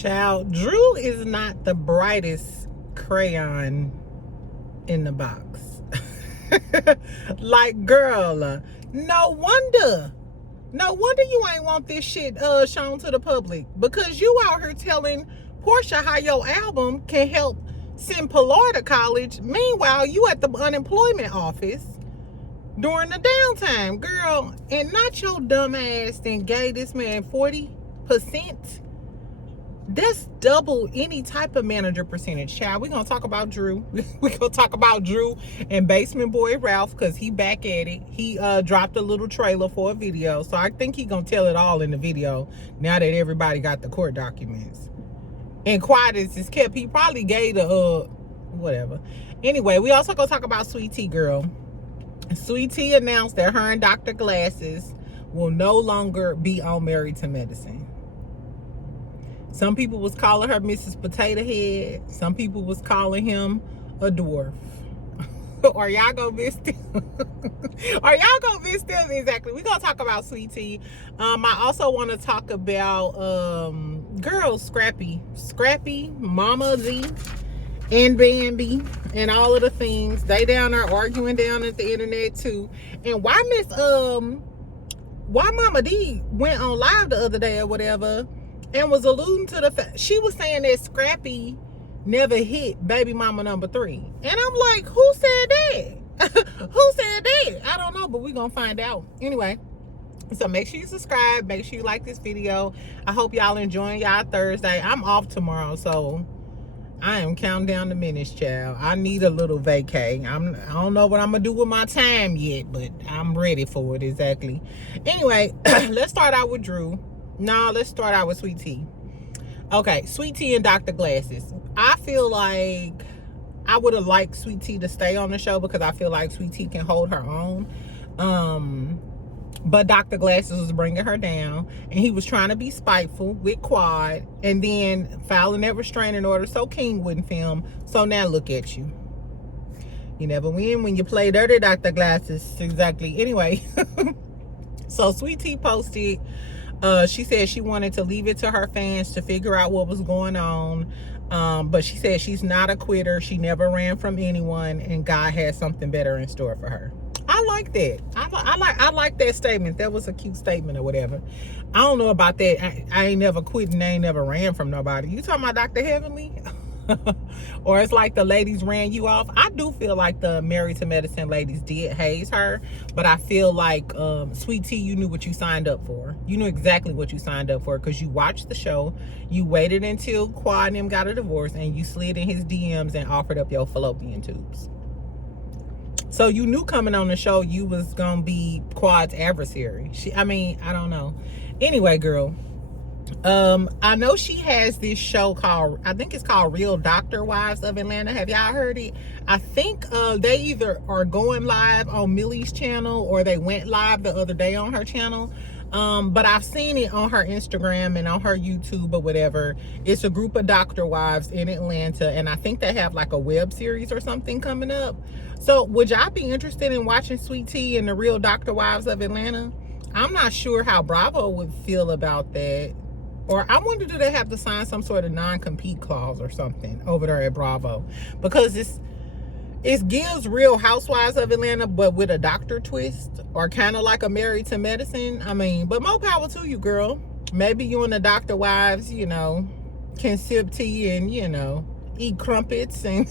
Child, Drew is not the brightest crayon in the box. Like, girl, no wonder you ain't want this shit shown to the public, because you out here telling Portia how your album can help send Pilar to college. Meanwhile, you at the unemployment office during the downtime, girl, and not your dumb ass then gave this man 40%. That's double any type of manager percentage, child. We're gonna talk about Drew. We're gonna talk about Drew and Basement Boy Ralph, because he back at it. He dropped a little trailer for a video, so I think he gonna tell it all in the video now that everybody got the court documents. And quiet as is kept, he probably gave the whatever. Anyway, we also gonna talk about Sweet Tea, girl. Sweet Tea announced that her and Dr. Glasses will no longer be on Married to Medicine. Some people was calling her Mrs. Potato Head. Some people was calling him a dwarf. Are y'all gonna miss them? Are y'all gonna miss them? Exactly. We're gonna talk about Sweet Tea. I also want to talk about girls, Scrappy, Momma Dee, and Bambi, and all of the things. They down there arguing down at the internet too. And why Momma Dee went on live the other day or whatever and was alluding to the fact, she was saying that Scrappy never hit baby mama number 3. And I'm like, who said that? Who said that? I don't know, but we're gonna find out. Anyway, so make sure you subscribe, make sure you like this video. I hope y'all enjoying y'all Thursday. I'm off tomorrow, so I am counting down the minutes, child. I need a little vacay. I don't know what I'm gonna do with my time yet, but I'm ready for it. Exactly. Anyway, let's start out with Drew. No, let's start out with Sweet Tea. Okay, Sweet Tea and Dr. Glasses. I feel like I would have liked Sweet Tea to stay on the show, because I feel like Sweet Tea can hold her own. But Dr. Glasses was bringing her down, and he was trying to be spiteful with Quad, and then filing that restraining order so King wouldn't film. So now look at you. You never win when you play dirty, Dr. Glasses. Exactly. Anyway, so Sweet Tea posted, she said she wanted to leave it to her fans to figure out what was going on. But she said she's not a quitter. She never ran from anyone, and God has something better in store for her. I like that. I like that statement. That was a cute statement or whatever. I don't know about that. I ain't never quit and I ain't never ran from nobody. You talking about Dr. Heavenly? Or it's like the ladies ran you off. I do feel like the Married to Medicine ladies did haze her, but I feel like Sweet Tea, you knew what you signed up for. You knew exactly what you signed up for, because you watched the show. You waited until Quad and them got a divorce, and you slid in his DMs and offered up your fallopian tubes. So you knew coming on the show you was gonna be Quad's adversary. I don't know. Anyway, girl, I know she has this show called, I think it's called Real Doctor Wives of Atlanta. Have y'all heard it? I think they either are going live on Millie's channel, or they went live the other day on her channel. But I've seen it on her Instagram and on her YouTube or whatever. It's a group of doctor wives in Atlanta, and I think they have like a web series or something coming up. So would y'all be interested in watching Sweet Tea and the Real Doctor Wives of Atlanta? I'm not sure how Bravo would feel about that. Or I wonder, do they have to sign some sort of non-compete clause or something over there at Bravo? Because it gives Real Housewives of Atlanta, but with a doctor twist, or kind of like a Married to Medicine. But more power to you, girl. Maybe you and the doctor wives, can sip tea and, eat crumpets and,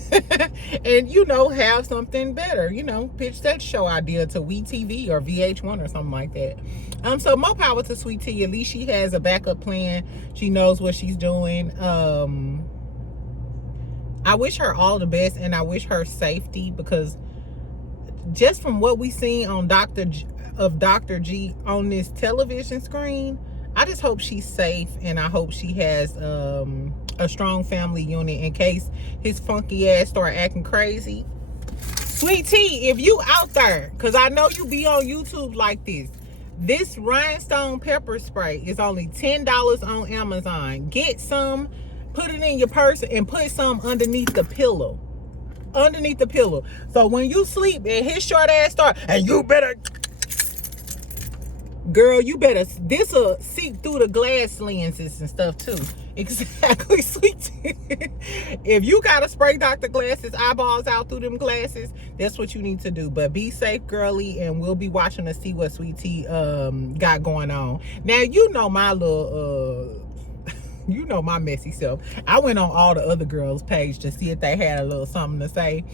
and, have something better. Pitch that show idea to WeTV or VH1 or something like that. So more power to Sweet Tea. At least she has a backup plan. She knows what she's doing. I wish her all the best, and I wish her safety, because just from what we seen on Dr. G on this television screen, I just hope she's safe, and I hope she has a strong family unit in case his funky ass start acting crazy. Sweet Tea, if you out there, because I know you be on YouTube like this rhinestone pepper spray is only $10 on Amazon. Get some, put it in your purse, and put some underneath the pillow. So when you sleep and his short ass start, and you better Girl, you better, this'll see through the glass lenses and stuff too. Exactly, sweet. If you gotta spray Dr. Glasses eyeballs out through them glasses, that's what you need to do. But be safe, girly, and we'll be watching to see what Sweet Tea got going on. Now, you know my little you know my messy self. I went on all the other girls' page to see if they had a little something to say.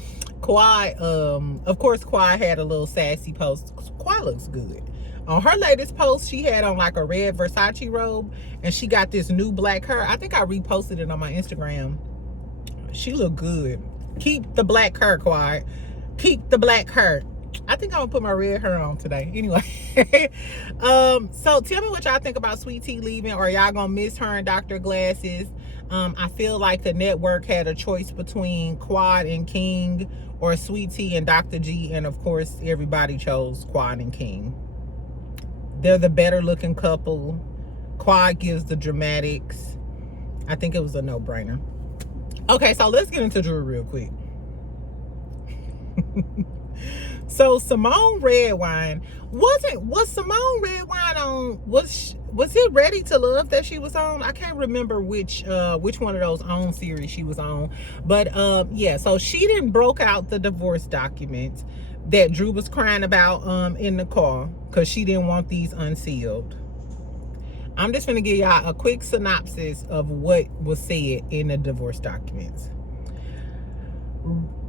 Quad, of course, Quad had a little sassy post. Quad looks good. On her latest post, she had on like a red Versace robe, and she got this new black hair. I think I reposted it on my Instagram. She looked good. Keep the black hair, Quad. Keep the black hair. I think I'm gonna put my red hair on today. Anyway, so tell me what y'all think about Sweet Tea leaving, or y'all gonna miss her and Dr. Glasses? I feel like the network had a choice between Quad and King, or Sweet Tea and Dr. G, and of course everybody chose Quad and King. They're the better looking couple. Quad gives the dramatics. I think it was a no-brainer. Okay, so let's get into Drew real quick. So Simone Redwine, was Simone Redwine on, was it Ready to Love that she was on? I can't remember which one of those OWN series she was on. But yeah, so she didn't broke out the divorce documents that Drew was crying about in the car, because she didn't want these unsealed. I'm just gonna give y'all a quick synopsis of what was said in the divorce documents.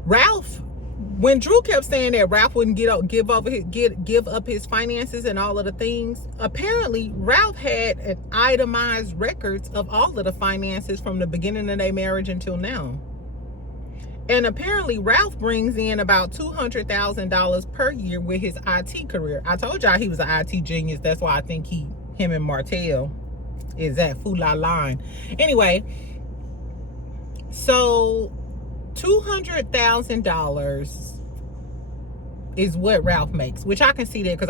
Ralph, when Drew kept saying that Ralph wouldn't give up his finances and all of the things, apparently Ralph had an itemized records of all of the finances from the beginning of their marriage until now. And apparently Ralph brings in about $200,000 per year with his IT career. I told y'all he was an IT genius. That's why I think him and Martell is that Fula line. Anyway, so $200,000 is what Ralph makes, which I can see that because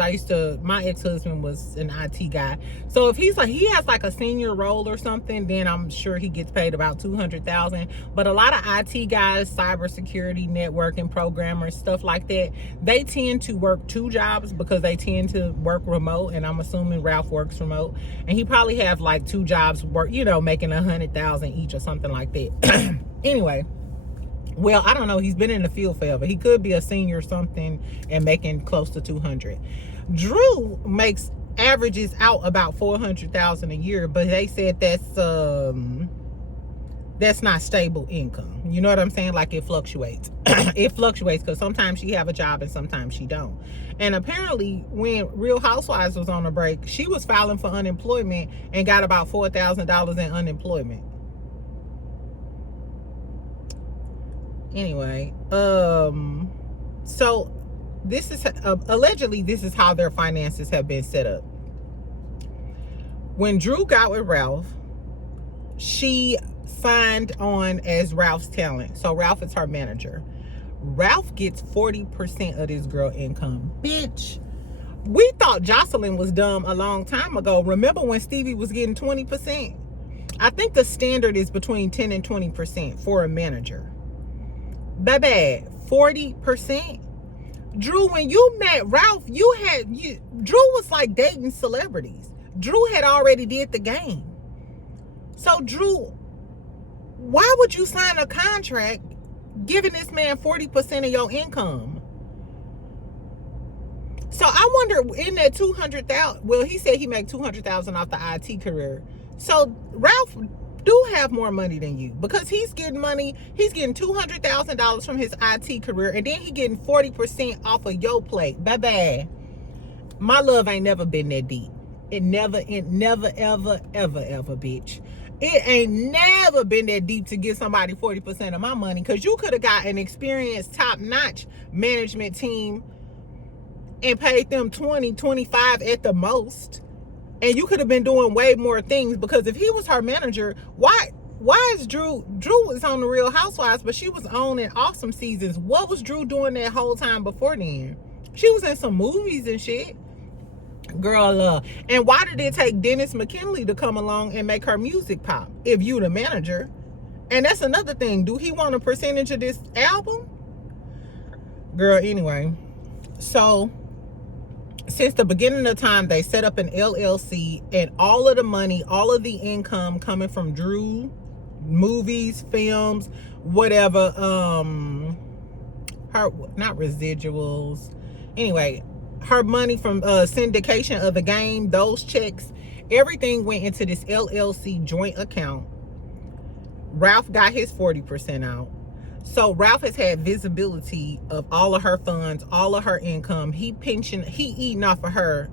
my ex-husband was an IT guy. So if he has like a senior role or something, then I'm sure he gets paid about $200,000. But a lot of IT guys, cybersecurity, networking programmers, stuff like that, they tend to work 2 jobs because they tend to work remote. And I'm assuming Ralph works remote, and he probably have like 2 jobs work, making $100,000 each or something like that. Anyway. Well, I don't know. He's been in the field forever. He could be a senior or something and making close to 200. Drew averages out about 400,000 a year, but they said that's not stable income. You know what I'm saying? Like, it fluctuates. It fluctuates because sometimes she have a job and sometimes she don't. And apparently when Real Housewives was on a break, she was filing for unemployment and got about $4,000 in unemployment. Anyway, so this is allegedly this is how their finances have been set up. When Drew got with Ralph, she signed on as Ralph's talent. So Ralph is her manager. Ralph gets 40% of this girl income. Bitch, we thought Jocelyn was dumb a long time ago. Remember when Stevie was getting 20%? I think the standard is between 10 and 20% for a manager. Baby, 40%. Drew, when you met Ralph, Drew was like dating celebrities. Drew had already did the game. So Drew, why would you sign a contract giving this man 40% of your income? So I wonder, in that 200,000, well, he said he made 200,000 off the IT career. So Ralph do have more money than you, because he's getting money. He's getting $200,000 from his IT career, and then he getting 40% off of your plate. Baby, my love ain't never been that deep. It never, ever, ever, bitch. It ain't never been that deep to give somebody 40% of my money, because you could have got an experienced, top-notch management team and paid them 20, 25 at the most. And you could have been doing way more things, because if he was her manager, why is Drew was on the Real Housewives, but she was on in Awesome Seasons. What was Drew doing that whole time before then? She was in some movies and shit. Girl, and why did it take Dennis McKinley to come along and make her music pop if you the manager? And that's another thing. Do he want a percentage of this album? Girl, anyway. So since the beginning of time, they set up an LLC, and all of the money, all of the income coming from Drew, movies, films, whatever, her, not residuals, anyway, her money from syndication of the game, those checks, everything went into this LLC joint account. Ralph got his 40% out. So Ralph has had visibility of all of her funds, all of her income. He eating off of her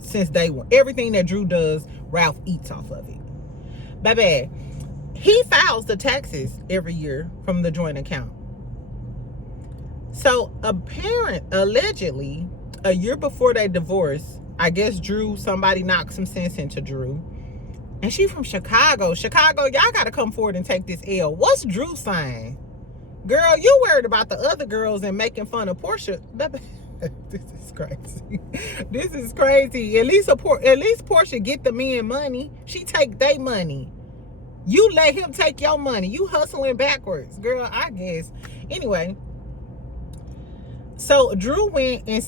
since day one. Everything that Drew does, Ralph eats off of it. Baby, he files the taxes every year from the joint account. So allegedly, a year before they divorced, I guess somebody knocked some sense into Drew. And she from Chicago. Chicago, y'all gotta come forward and take this L. What's Drew saying? Girl, you worried about the other girls and making fun of Portia. This is crazy. This is crazy. At least Portia get the men money. She take their money. You let him take your money. You hustling backwards. Girl, I guess. Anyway. So Drew went and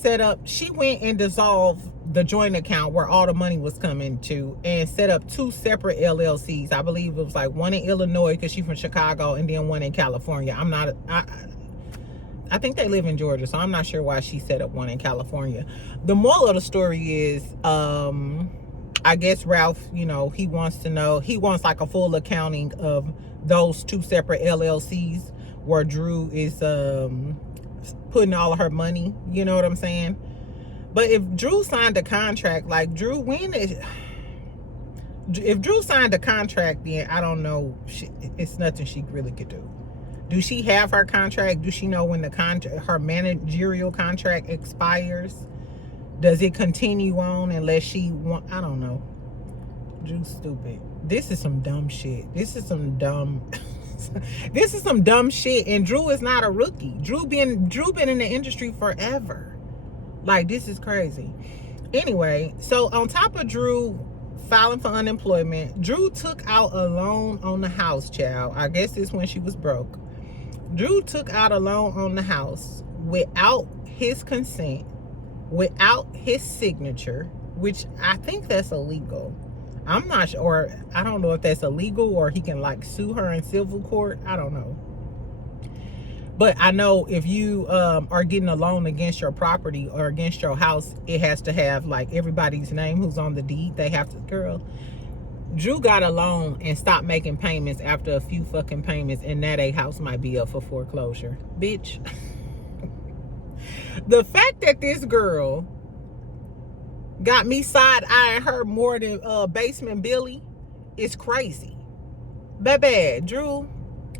she went and dissolved the joint account where all the money was coming to, and set up 2 separate LLCs. I believe it was like one in Illinois because she's from Chicago, and then one in California. I think they live in Georgia, so I'm not sure why she set up one in California. The moral of the story is, I guess Ralph, he wants like a full accounting of those 2 separate LLCs where Drew is putting all of her money, you know what I'm saying? But if Drew signed a contract, like if Drew signed a contract, then I don't know, it's nothing she really could do. Do she have her contract? Do she know when her managerial contract expires? Does it continue on unless she want? I don't know. Drew's stupid. This is some dumb shit. This is some dumb shit. And Drew is not a rookie. Drew been in the industry forever. Like, this is crazy. Anyway, so on top of Drew filing for unemployment, Drew took out a loan on the house, child. I guess it's when she was broke. Drew took out a loan on the house without his consent, without his signature, which I think that's illegal. I'm not sure, or I don't know if that's illegal or he can like sue her in civil court. I don't know. But I know if you are getting a loan against your property or against your house, it has to have like everybody's name who's on the deed. They have to, girl. Drew got a loan and stopped making payments after a few fucking payments, and now their house might be up for foreclosure. Bitch. The fact that this girl got me side-eyeing her more than Basement Billy is crazy. Baby, Drew.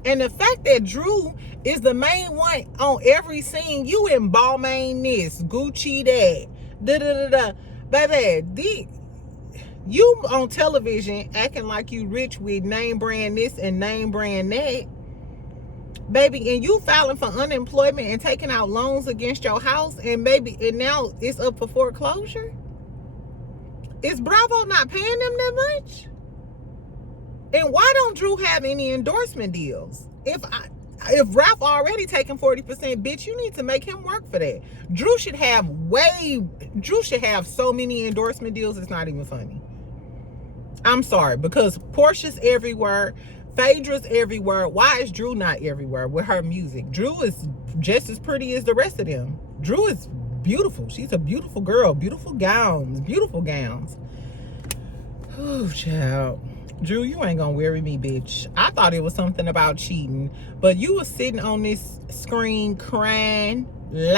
And the fact that Drew is the main one on every scene, you in Balmain this, Gucci that, da-da-da-da. Baby, you on television acting like you rich with name brand this and name brand that. Baby, and you filing for unemployment and taking out loans against your house, and now it's up for foreclosure? Is Bravo not paying them that much? And why don't Drew have any endorsement deals? If Ralph already taking 40%, bitch, you need to make him work for that. Drew should have so many endorsement deals, it's not even funny. I'm sorry, because Portia's everywhere, Phaedra's everywhere. Why is Drew not everywhere with her music? Drew is just as pretty as the rest of them. Drew is beautiful. She's a beautiful girl. Beautiful gowns. Oh, child. Drew, you ain't gonna weary me, bitch. I thought it was something about cheating, but you was sitting on this screen crying and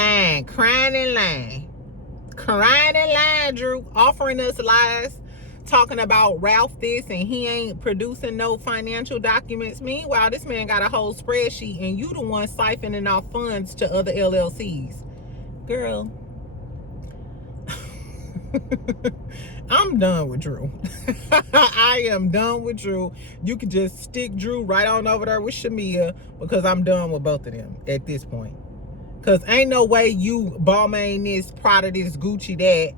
lying, Drew, offering us lies, talking about Ralph this and he ain't producing no financial documents. Meanwhile, this man got a whole spreadsheet and you the one siphoning off funds to other LLCs. Girl. I'm done with Drew. I am done with Drew. You could just stick Drew right on over there with Shamia, because I'm done with both of them at this point. Because ain't no way you Balmain this, Prada this, Gucci that.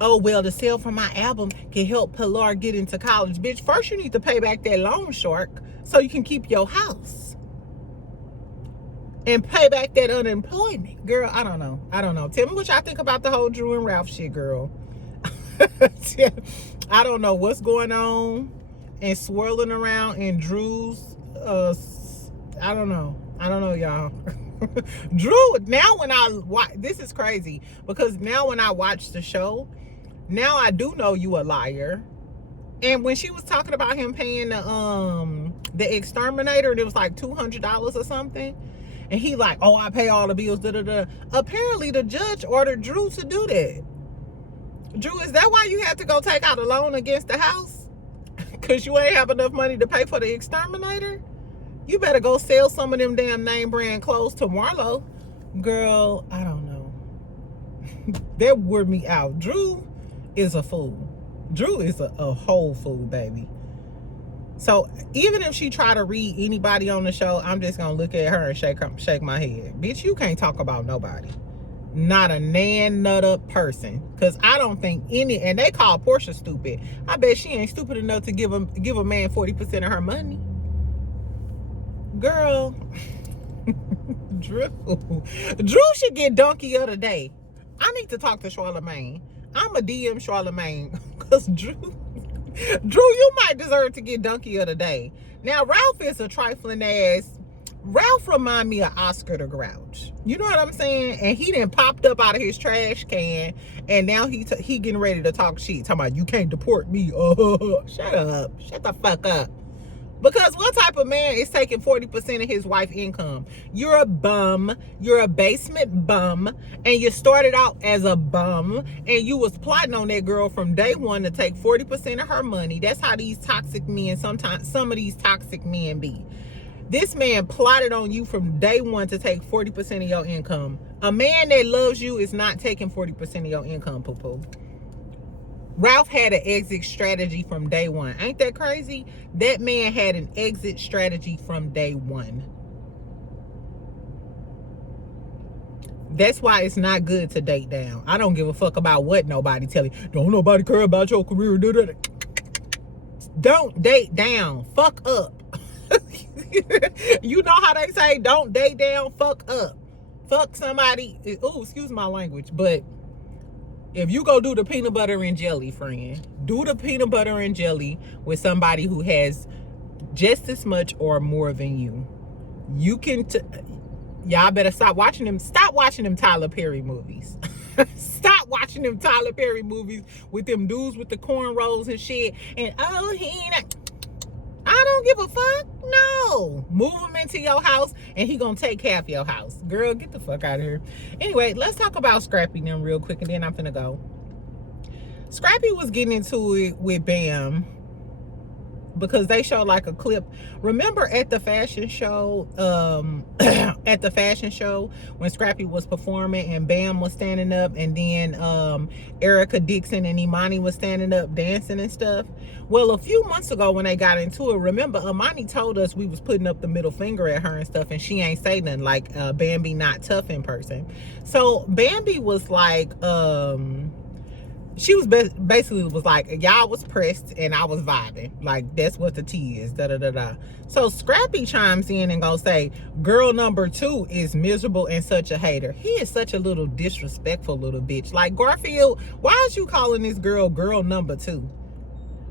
Oh, well, the sale from my album can help Pilar get into college. Bitch, first you need to pay back that loan shark so you can keep your house. and pay back that unemployment. Girl, I don't know. Tell me what y'all think about the whole Drew and Ralph shit, girl. I don't know what's going on and swirling around in Drew's I don't know, y'all. Drew, now when I watch, this is crazy, because now when I watch the show, now I do know you a liar. And when she was talking about him paying the exterminator, and it was like $200 or something, and he like, oh, I pay all the bills, da da da. Apparently the judge ordered Drew to do that. Drew, is that why you had to go take out a loan against the house? Because you ain't have enough money to pay for the exterminator? You better go sell some of them damn name brand clothes to Marlo. Girl, I don't know. That wore me out. Drew is a fool. Drew is a whole fool, baby. So even if she try to read anybody on the show, I'm just going to look at her and shake my head. Bitch, you can't talk about nobody. Not a nan-nutter person. Because I don't think any, and they call Portia stupid. I bet she ain't stupid enough to give a man 40% of her money. Girl. Drew should get donkey of the day. I need to talk to Charlamagne. I'm a DM Charlamagne. Because Drew, you might deserve to get donkey of the day. Now, Ralph is a trifling ass. Ralph remind me of Oscar the Grouch. You know what I'm saying? And he done popped up out of his trash can, and now he getting ready to talk shit. Talking about, you can't deport me. Shut up. Shut the fuck up. Because what type of man is taking 40% of his wife's income? You're a bum. You're a basement bum. And you started out as a bum. And you was plotting on that girl from day one to take 40% of her money. That's how these toxic men, sometimes some of these toxic men be. This man plotted on you from day one to take 40% of your income. A man that loves you is not taking 40% of your income, poo-poo. Ralph had an exit strategy from day one. Ain't that crazy? That man had an exit strategy from day one. That's why it's not good to date down. I don't give a fuck about what nobody tell you. Don't nobody care about your career. Don't date down. Fuck up. You know how they say, don't date down, fuck up. Fuck somebody. Oh, excuse my language, but if you go do the peanut butter and jelly, friend, do the peanut butter and jelly with somebody who has just as much or more than you. You can, y'all better stop watching them. Stop watching them Tyler Perry movies. Stop watching them Tyler Perry movies with them dudes with the cornrows and shit. And oh, I don't give a fuck. No. Move him into your house and he gonna take half your house. Girl, get the fuck out of here. Anyway, let's talk about Scrappy then real quick, and then I'm finna go. Scrappy was getting into it with Bam because they showed like a clip. Remember at the fashion show, when Scrappy was performing and Bam was standing up, and then Erica Dixon and Imani was standing up dancing and stuff. Well, a few months ago when they got into it, remember Imani told us we was putting up the middle finger at her and stuff, and she ain't say nothing, like Bambi not tough in person. So Bambi was like, she was basically was like, y'all was pressed and I was vibing. Like, that's what the tea is, da da da da. So Scrappy chimes in and goes say, girl number 2 is miserable and such a hater. He is such a little disrespectful little bitch. Like, Garfield, why is you calling this girl number 2?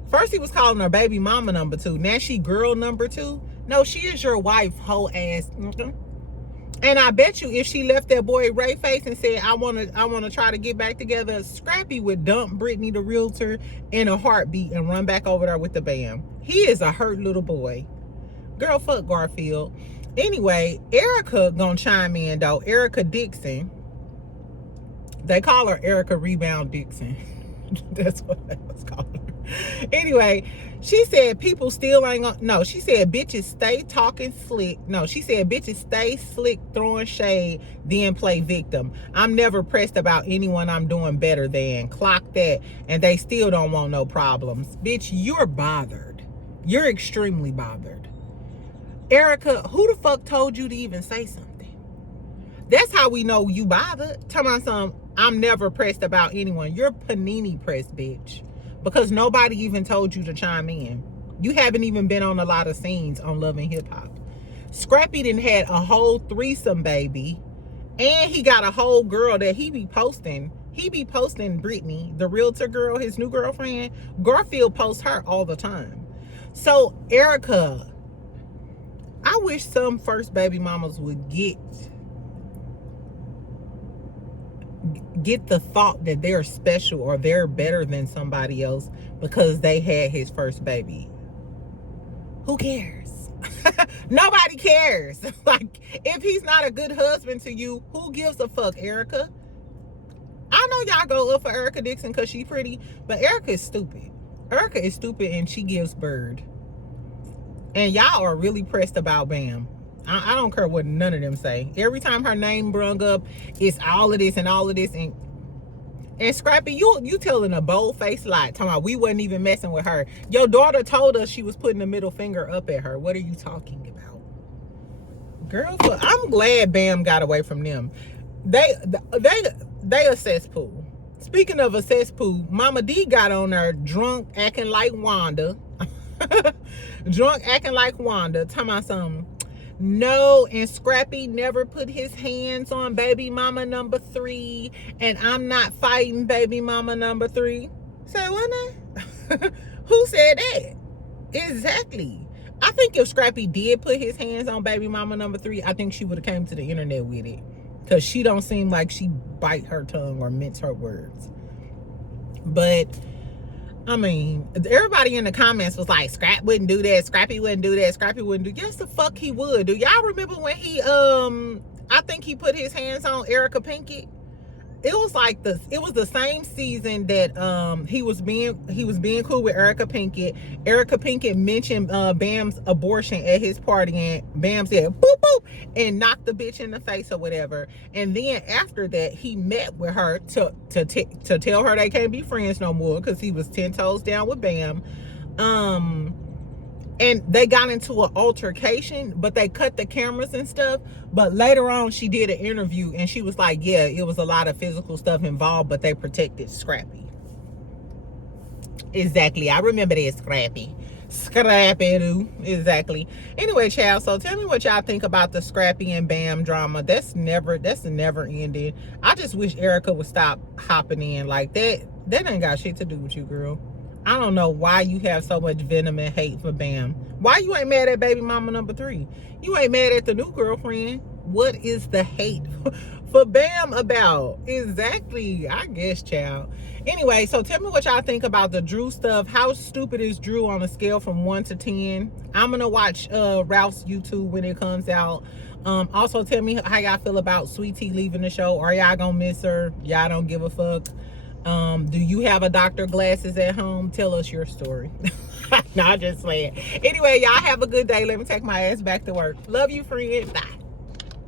First he was calling her baby mama number 2. Now she girl number 2. No, she is your wife, whole ass. And I bet you if she left that boy Ray face and said, I wanna try to get back together, Scrappy would dump Brittany the realtor in a heartbeat and run back over there with the Bam. He is a hurt little boy. Girl, fuck Garfield. Anyway, Erica gonna chime in though. Erica Dixon. They call her Erica Rebound Dixon. That's what they was calling her. Anyway, she said people still ain't gonna, no, she said bitches stay talking slick. No, she said bitches stay slick throwing shade, then play victim. I'm never pressed about anyone I'm doing better than. Clock that. And they still don't want no problems. Bitch, you're bothered. You're extremely bothered. Erica, who the fuck told you to even say something? That's how we know you bothered. Tell me something. I'm never pressed about anyone. You're panini pressed, bitch. Because nobody even told you to chime in. You haven't even been on a lot of scenes on Love and Hip Hop. Scrappy done had a whole threesome baby, and he got a whole girl that he be posting. He be posting Brittany, the realtor girl, his new girlfriend. Garfield posts her all the time. So Erica, I wish some first baby mamas would get the thought that they're special or they're better than somebody else because they had his first baby. Who cares? Nobody cares. Like, if he's not a good husband to you, who gives a fuck, Erica? I know y'all go up for Erica Dixon because she's pretty, but Erica is stupid. Erica is stupid and she gives bird. And y'all are really pressed about Bam. I don't care what none of them say. Every time her name brung up, it's all of this and all of this. And Scrappy, you telling a bold-faced lie. Talking about we wasn't even messing with her. Your daughter told us she was putting the middle finger up at her. What are you talking about? Girl, I'm glad Bam got away from them. They a cesspool. Speaking of a cesspool, Momma Dee got on there drunk, acting like Wanda. Drunk, acting like Wanda. Talking about something. No, and Scrappy never put his hands on baby mama number 3, and I'm not fighting baby mama number 3. Say what now? Who said that? Exactly. I think if Scrappy did put his hands on baby mama number 3, I think she would have came to the internet with it, because she don't seem like she bite her tongue or mince her words. But I mean, everybody in the comments was like, Scrap wouldn't do that, Scrappy wouldn't do that, Scrappy wouldn't do. Yes, the fuck he would. Do y'all remember when he I think he put his hands on Erica Pinkett? It was like it was the same season that he was being cool with Erica Pinkett. Erica Pinkett mentioned Bam's abortion at his party, and Bam said boop boop and knocked the bitch in the face or whatever. And then after that, he met with her to tell her they can't be friends no more because he was 10 toes down with Bam. And they got into an altercation, but they cut the cameras and stuff. But later on, she did an interview and she was like, yeah, it was a lot of physical stuff involved, but they protected Scrappy. Exactly. I remember that, Scrappy. Scrappy-doo. Exactly. Anyway, child, so tell me what y'all think about the Scrappy and Bam drama. That's never ending. I just wish Erica would stop hopping in like that. That ain't got shit to do with you, girl. I don't know why you have so much venom and hate for Bam. Why you ain't mad at baby mama number 3? You ain't mad at the new girlfriend. What is the hate for Bam about? Exactly. I guess, child. Anyway, so tell me what y'all think about the Drew stuff. How stupid is Drew on a scale from 1 to 10? I'm gonna watch Ralph's YouTube when it comes out. Also, tell me how y'all feel about Sweet Tea leaving the show. Are y'all gonna miss her? Y'all don't give a fuck? Do you have a Dr. Glasses at home? Tell us your story. No, I'm just saying. Anyway, y'all have a good day. Let me take my ass back to work. Love you, friend. Bye.